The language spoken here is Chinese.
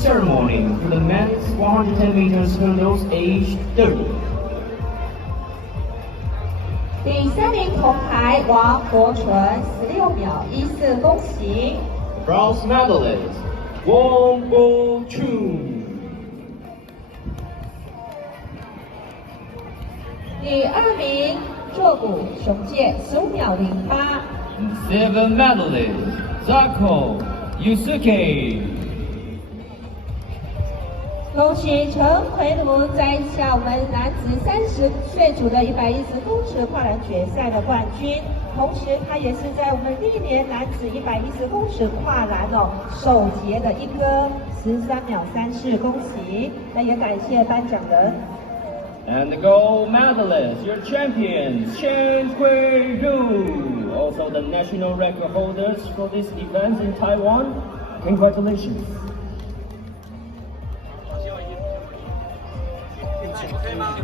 ceremony for the men's 110 meters hurdles age 30. 第3名铜牌王国纯16秒14恭喜。Bronze medalist Wong Bo-chun. 第2名坐骨雄介15秒08。Silver medalist Zako Yusuke. 恭喜陈奎儒摘下我们男子30岁组的110公尺跨栏决赛的冠军，同时他也是在我们历年男子110公尺跨栏首节的一哥13秒34，恭喜！那也感谢颁奖人。And the gold medalist, your champion, Chen Kuei-ru. Also the national record holders for this event in Taiwan. Congratulations. 可以吗？